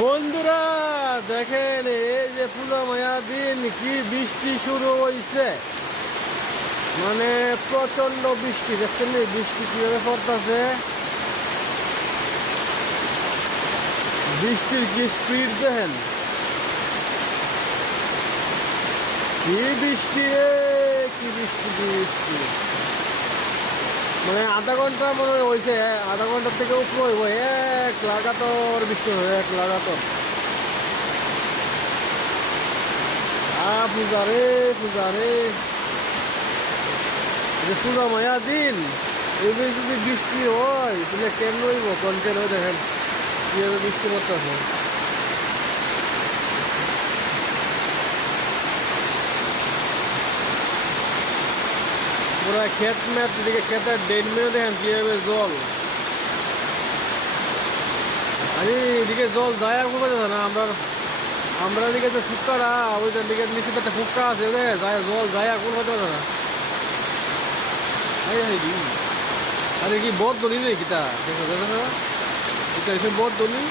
বন্ধুরা দেখেন, এই যে পূর্ণমায়া দিন কি বৃষ্টি শুরু হয়েছে, মানে প্রচন্ড বৃষ্টি। দেখছেন বৃষ্টি কিভাবে পড়তেছে, বৃষ্টির কি স্পিড দেখেন, কি বৃষ্টি কি বৃষ্টি কি বৃষ্টি। মানে আধা ঘন্টা মনে হয়েছে, আধা ঘন্টার থেকে উপরে হইব। এক লাগাতর বৃষ্টি হবে, এক লাগাতর। পূজারে পূজারে যে পূজা মায়া দিন, এবার যদি বৃষ্টি হয় তাহলে কেমন হইব কন্টেন্ট হয়ে। দেখেন কিভাবে বৃষ্টি পড়তেছে। পুরা ক্ষেত ম্যাট, এদিকে ক্ষেতের ডেন মেয়ে দেখেন কিভাবে জল। আরে এদিকে জল যায় কোথায় যাচ্ছে না, আমরা এদিকে যে ফুটকাটা ওইটার দিকে নিচে একটা ফুটকা আছে, যায় জল যায় কোথায় যাচ্ছে না। আরে কি বদ দলি রে কিতা দেখো দেখো, এটা এসে বদ দলি।